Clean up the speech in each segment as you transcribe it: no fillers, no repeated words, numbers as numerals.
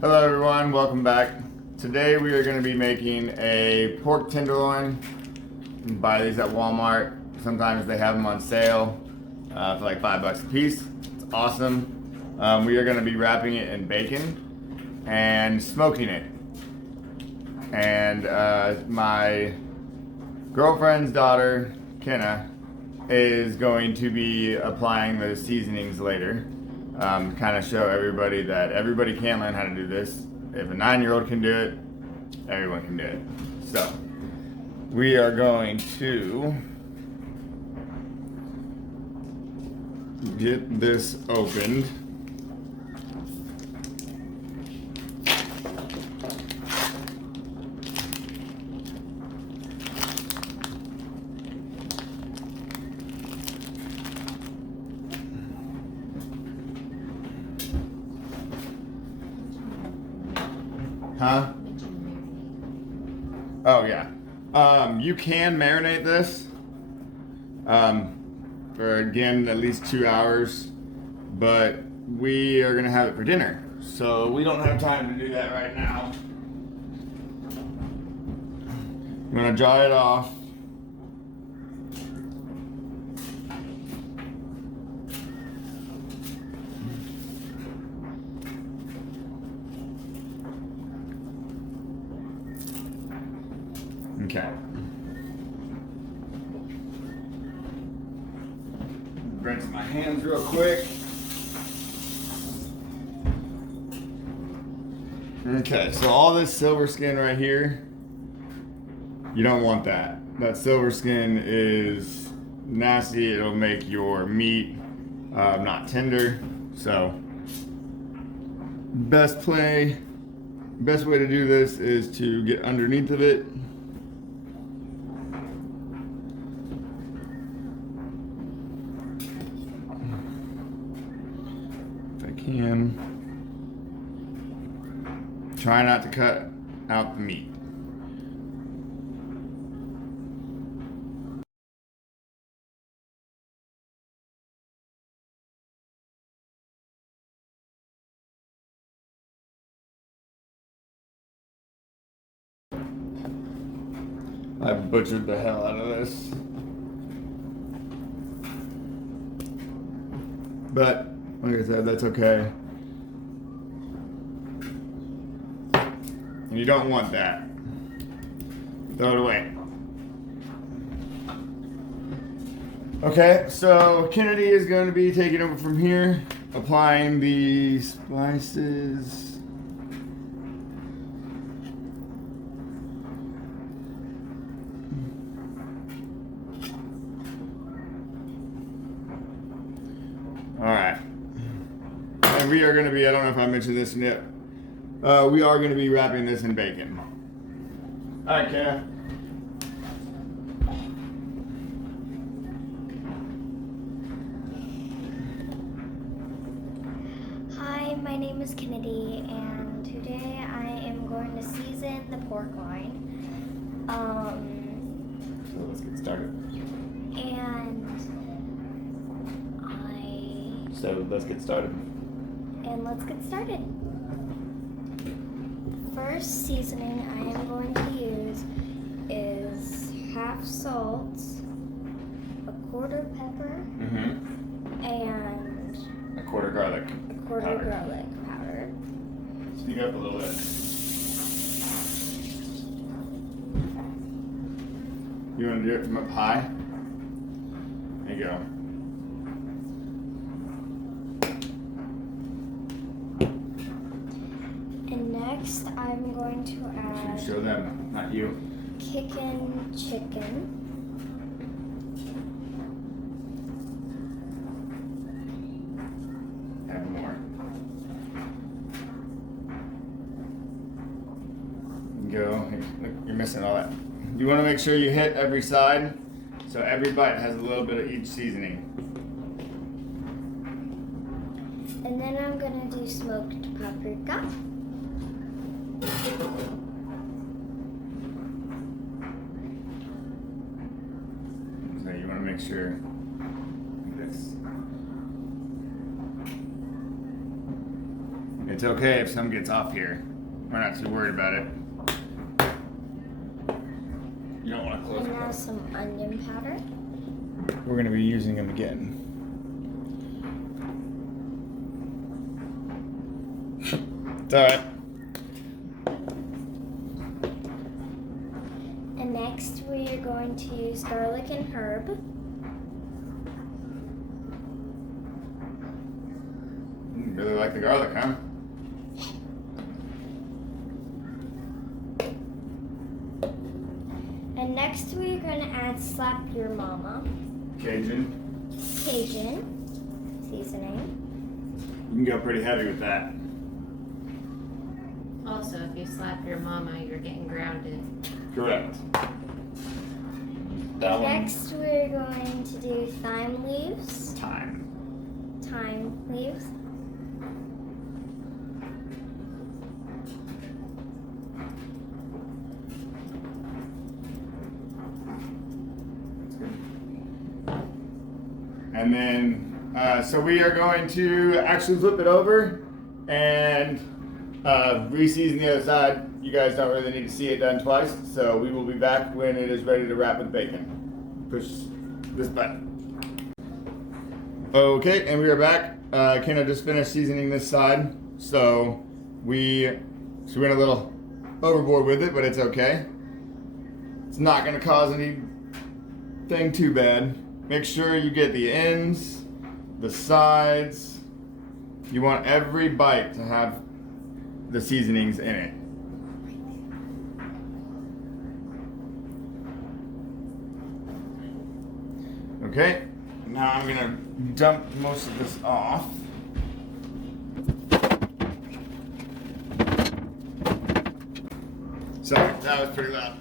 Hello everyone, welcome back. Today we are going to be making a pork tenderloin. You can buy these at Walmart. Sometimes they have them on sale for like $5 a piece. It's awesome. We are going to be wrapping it in bacon and smoking it. And my girlfriend's daughter, Kenna, is going to be applying the seasonings later. Kind of show everybody that everybody can learn how to do this. If a 9-year-old can do it, everyone can do it. So, we are going to get this opened. Huh? Oh yeah. You can marinate this for again at least 2 hours, but we are gonna have it for dinner, so we don't have time to do that right now. I'm gonna dry it off. Okay. Rinse my hands real quick. Okay, so all this silver skin right here, you don't want that. That silver skin is nasty. It'll make your meat not tender. So, best way to do this is to get underneath of it. Can try not to cut out the meat. I butchered the hell out of this. But like I said, that's okay. And you don't want that. Throw it away. Okay, so Kennedy is going to be taking over from here, applying the spices. Alright. And we are going to be, I don't know if I mentioned this yet, we are going to be wrapping this in bacon. Alright, Kenna. Hi, my name is Kennedy, and today I am going to season the pork loin. So let's get started. Let's get started. And let's get started. First seasoning I am going to use is half salt, a quarter pepper, and a quarter garlic. garlic powder. Speak up a little bit. You want to do it from up high? There you go. And next I'm going to add Show them, not you. kickin' chicken. Add more. Go. Look, you're missing all that. You want to make sure you hit every side, so every bite has a little bit of each seasoning. And then I'm gonna do smoked paprika. So you want to make sure like this. It's okay if some gets off here. We're not too worried about it. You don't want to close And it. now some onion powder. We're going to be using them again. It's alright. And next we are going to use garlic and herb. You really like the garlic, huh? And next we're going to add Slap Your Mama Cajun. Cajun seasoning. You can go pretty heavy with that. Also, if you slap your mama, you're getting grounded. Correct. That one. Next we're going to do thyme leaves. Thyme. Thyme leaves. And then, so we are going to actually flip it over and re-season the other side. You guys don't really need to see it done twice, so we will be back when it is ready to wrap with bacon. Push this button. Okay, and we are back. Kenna just finished seasoning this side, so we went a little overboard with it, but it's okay. It's not going to cause anything too bad. Make sure you get the ends, the sides. You want every bite to have the seasonings in it. Okay, now I'm gonna dump most of this off. Sorry, that was pretty loud.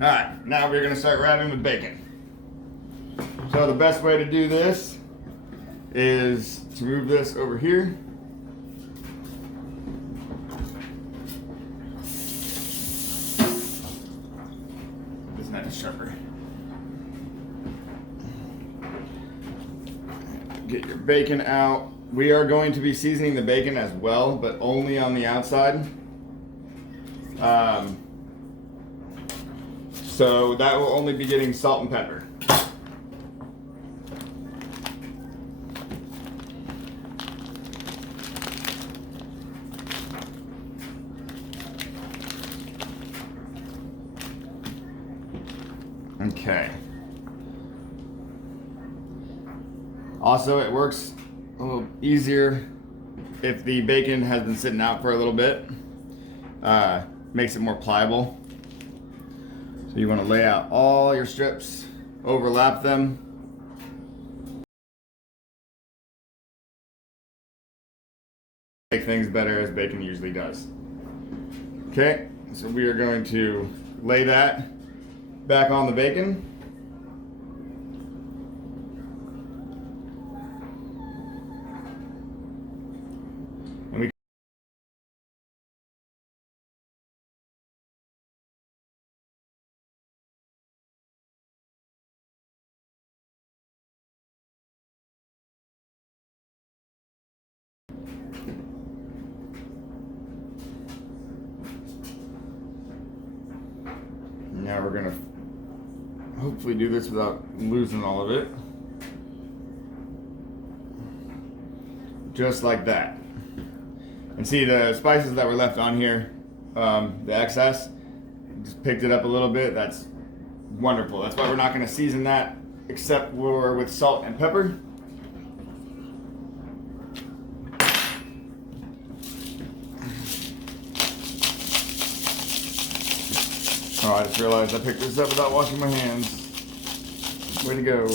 Alright, now we're gonna start wrapping with bacon. So the best way to do this is to move this over here. This knife is sharper. Get your bacon out. We are going to be seasoning the bacon as well, but only on the outside. So that will only be getting salt and pepper. Okay. Also, it works a little easier if the bacon has been sitting out for a little bit. Makes it more pliable. So you want to lay out all your strips, overlap them. Make things better as bacon usually does. Okay, so we are going to lay that back on the bacon. And we now we're gonna hopefully do this without losing all of it. Just like that. And see the spices that were left on here, the excess, just picked it up a little bit. That's wonderful. That's why we're not gonna season that except with salt and pepper. Oh, I just realized I picked this up without washing my hands. Way to go.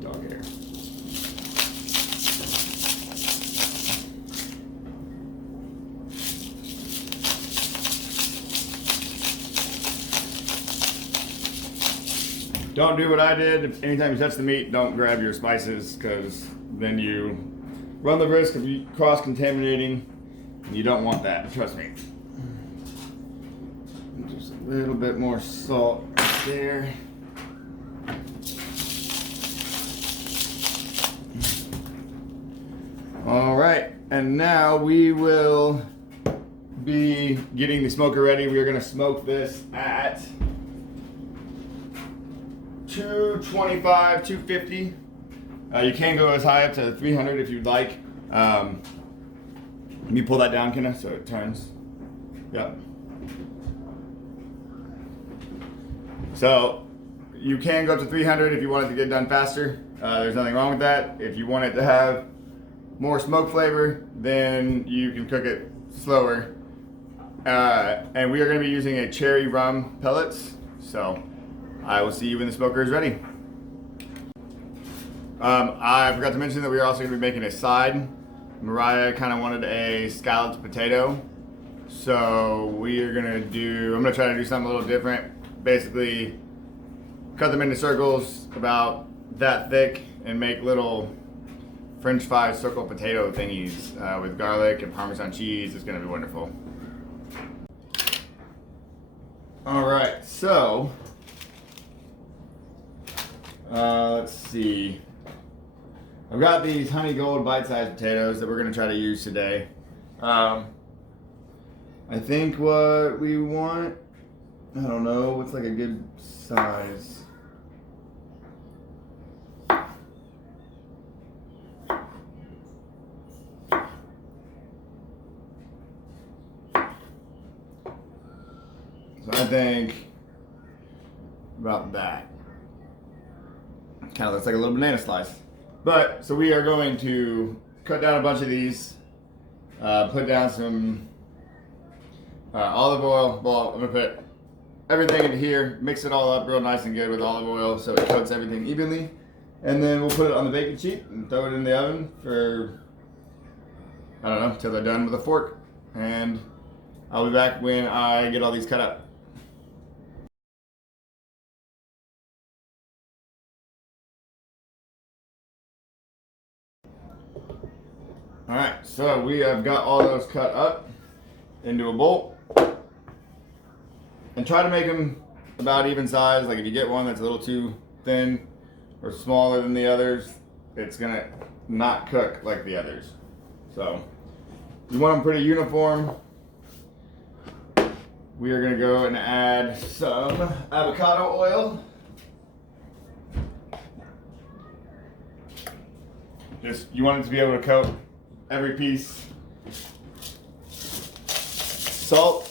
Dog hair. Don't do what I did. If anytime you touch the meat, don't grab your spices, because then you run the risk of cross-contaminating, and you don't want that, trust me. Just a little bit more salt there. All right, and now we will be getting the smoker ready. We are gonna smoke this at 225, 250. You can go as high up to 300 if you'd like. Let me pull that down, Kenna, so it turns. Yep. So you can go up to 300 if you want it to get done faster. There's nothing wrong with that. If you want it to have more smoke flavor, then you can cook it slower. And we are going to be using a cherry rum pellets. So I will see you when the smoker is ready. I forgot to mention that we are also going to be making a side. Mariah kind of wanted a scalloped potato. So we are going to do, I'm going to try to do something a little different. Basically, cut them into circles about that thick and make little French fry circle potato thingies with garlic and Parmesan cheese. It's going to be wonderful. All right, so let's see. I've got these honey gold bite-sized potatoes that we're going to try to use today. I think what we want, I don't know, what's like a good size? So I think about that. Kind of looks like a little banana slice. But, so we are going to cut down a bunch of these, put down some olive oil. Well, I'm going to put everything into here, mix it all up real nice and good with olive oil so it coats everything evenly. And then we'll put it on the baking sheet and throw it in the oven for, I don't know, till they're done with a fork. And I'll be back when I get all these cut up. All right, so we have got all those cut up into a bowl. And try to make them about even size. Like if you get one that's a little too thin or smaller than the others, it's gonna not cook like the others. So you want them pretty uniform. We are gonna go and add some avocado oil. You want it to be able to coat every piece. Salt.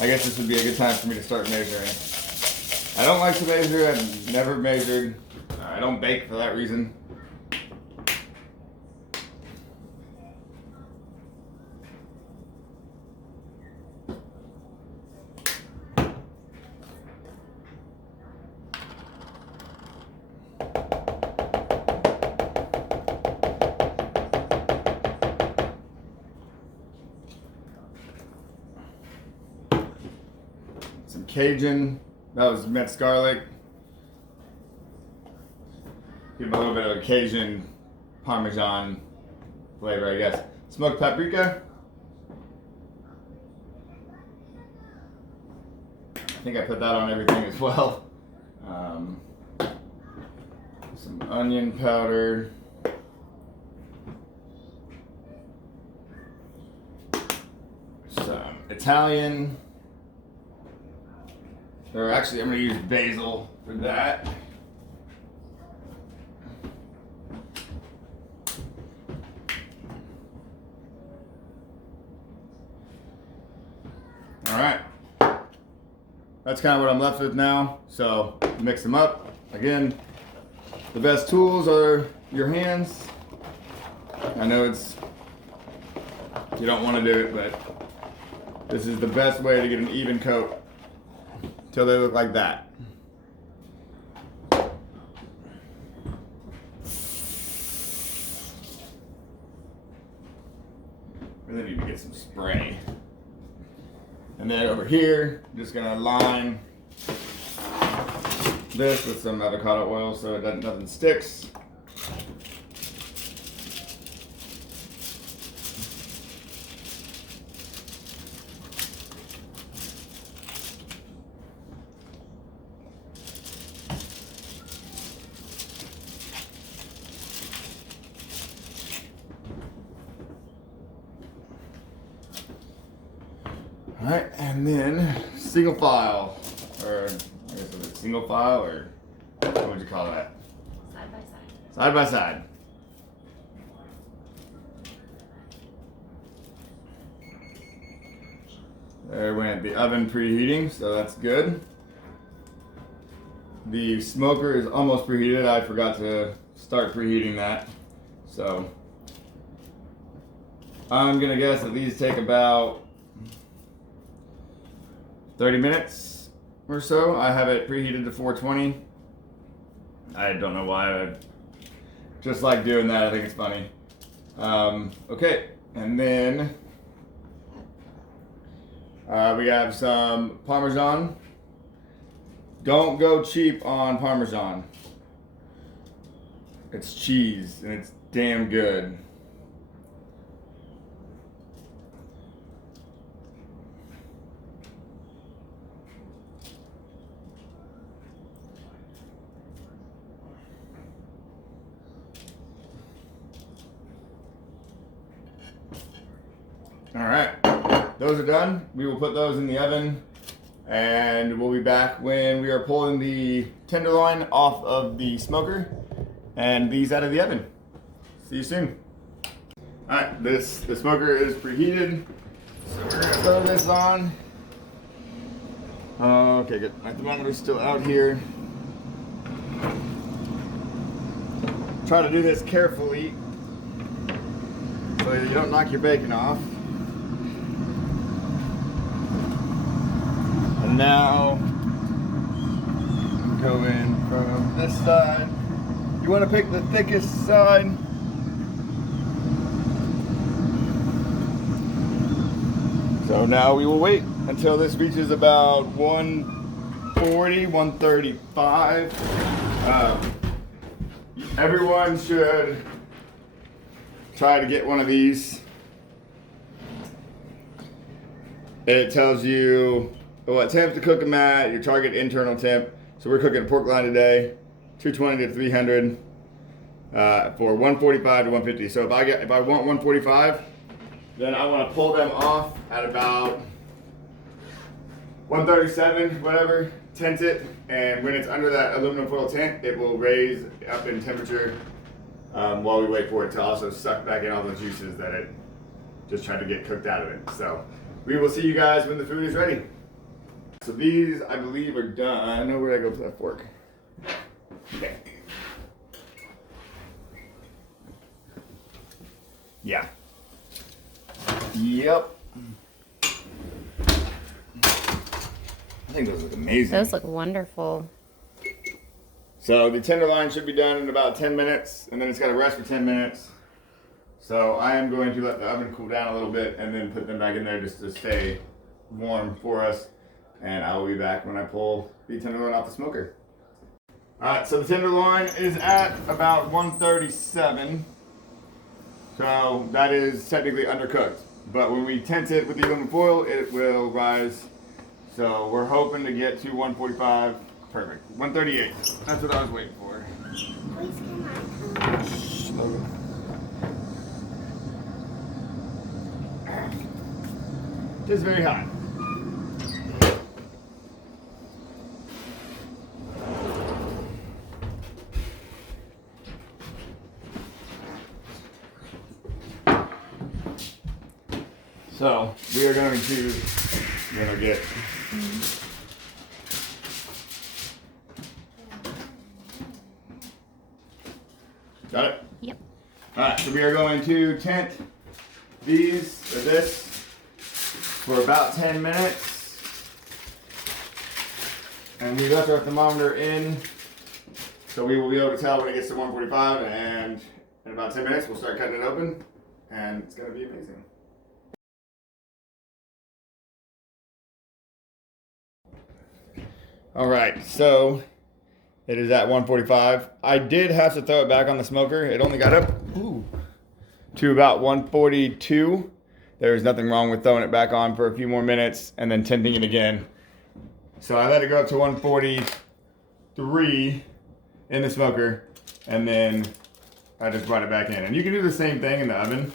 I guess this would be a good time for me to start measuring. I don't like to measure, I've never measured. I don't bake for that reason. Some Cajun, that was minced garlic. Give it a little bit of a Cajun Parmesan flavor, I guess. Smoked paprika. I think I put that on everything as well. Some onion powder. Some Italian. Or actually, I'm going to use basil for that. All right. That's kind of what I'm left with now. So mix them up. Again, the best tools are your hands. I know you don't want to do it, but this is the best way to get an even coat. Till they look like that. Really need to get some spray. And then over here, I'm just gonna line this with some avocado oil so it doesn't, nothing sticks. All right, and then single file, or I guess it's single file, or what would you call that? Side by side. Side by side. There went the oven preheating, so that's good. The smoker is almost preheated. I forgot to start preheating that, so I'm gonna guess that these take about 30 minutes or so. I have it preheated to 420. I don't know why. I just like doing that. I think it's funny. Okay, and then we have some parmesan. Don't go cheap on parmesan. It's cheese and it's damn good. All right, those are done. We will put those in the oven and we'll be back when we are pulling the tenderloin off of the smoker and these out of the oven. See you soon. All right, the smoker is preheated, so we're gonna throw this on. Okay, good. My thermometer's still out here. Try to do this carefully so you don't knock your bacon off. And now, go in from this side. You want to pick the thickest side. So now we will wait until this reaches about 140, 135. Everyone should try to get one of these. It tells you what temp to cook them at, your target internal temp. So we're cooking a pork loin today, 220 to 300 for 145 to 150. So if I want 145, then I want to pull them off at about 137, whatever, tent it, and when it's under that aluminum foil tent, it will raise up in temperature while we wait for it to also suck back in all the juices that it just tried to get cooked out of it. So we will see you guys when the food is ready. So these, I believe, are done. I know where I go for that fork. Okay. Yeah. Yep. I think those look amazing. Those look wonderful. So the tenderloin should be done in about 10 minutes, and then it's got to rest for 10 minutes. So I am going to let the oven cool down a little bit and then put them back in there just to stay warm for us. And I will be back when I pull the tenderloin off the smoker. All right, so the tenderloin is at about 137. So that is technically undercooked. But when we tent it with the aluminum foil, it will rise. So we're hoping to get to 145. Perfect. 138. That's what I was waiting for. Please, can I come? Shh, Logan. It is very hot. So we are going to get got it? Yep. Alright, so we are going to tent this for about 10 minutes. And we left our thermometer in, so we will be able to tell when it gets to 145, and in about 10 minutes we'll start cutting it open, and it's going to be amazing. All right, so it is at 145. I did have to throw it back on the smoker. It only got up to about 142. There was nothing wrong with throwing it back on for a few more minutes and then tinting it again. So I let it go up to 143 in the smoker, and then I just brought it back in. And you can do the same thing in the oven.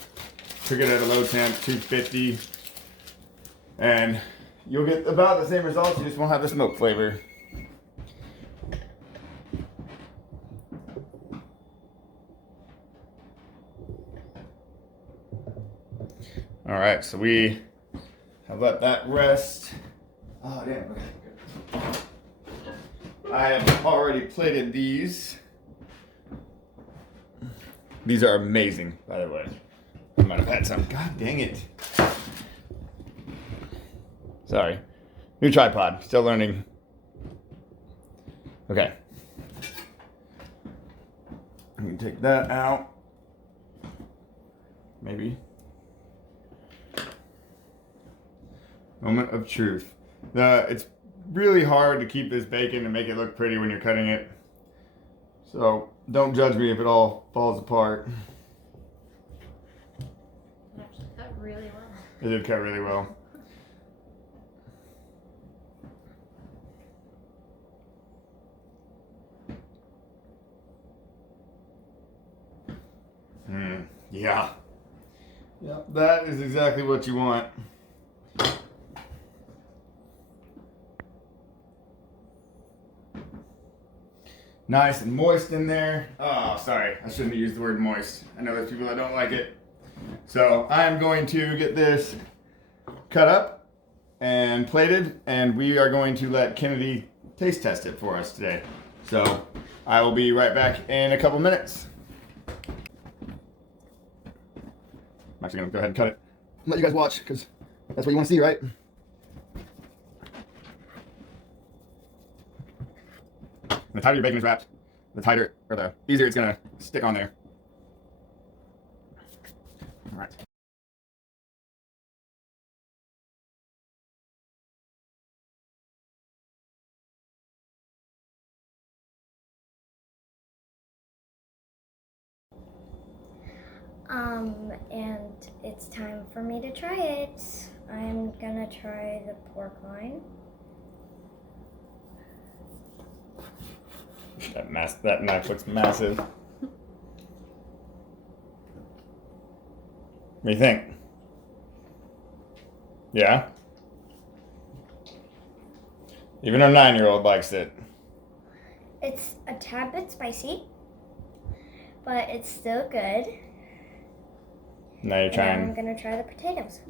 Cook it at a low temp, 250, and you'll get about the same results. You just won't have the smoke flavor. All right, so we have let that rest. Oh, damn. Okay. I have already plated these. These are amazing, by the way. I might have had some. God dang it. Sorry. New tripod. Still learning. Okay. I'm going to take that out. Maybe. Moment of truth. It's really hard to keep this bacon and make it look pretty when you're cutting it. So don't judge me if it all falls apart. It actually cut really well. It did cut really well. Yeah. Yep, that is exactly what you want. Nice and moist in there. Oh, sorry. I shouldn't have used the word moist. I know there's people that don't like it. So I'm going to get this cut up and plated, and we are going to let Kennedy taste test it for us today. So I will be right back in a couple minutes. I'm actually going to go ahead and cut it. Let you guys watch, because that's what you want to see, right? The tighter your bacon is wrapped, the tighter, or the easier it's gonna stick on there. All right. And it's time for me to try it. I'm gonna try the pork loin. That knife looks massive. What do you think? Yeah? Even our 9-year-old likes it. It's a tad bit spicy, but it's still good. Now you're And trying. I'm gonna try the potatoes.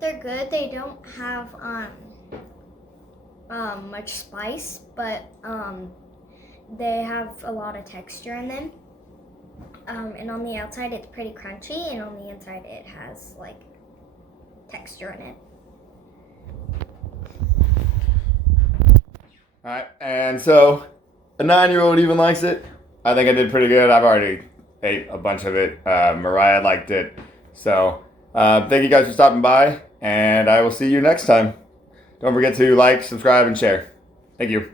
They're good. They don't have much spice, but they have a lot of texture in them. And on the outside it's pretty crunchy, and on the inside it has like texture in it. All right, and so a 9-year-old even likes it. I think I did pretty good. I've already ate a bunch of it. Mariah liked it. So thank you guys for stopping by, and I will see you next time. Don't forget to like, subscribe, and share. Thank you.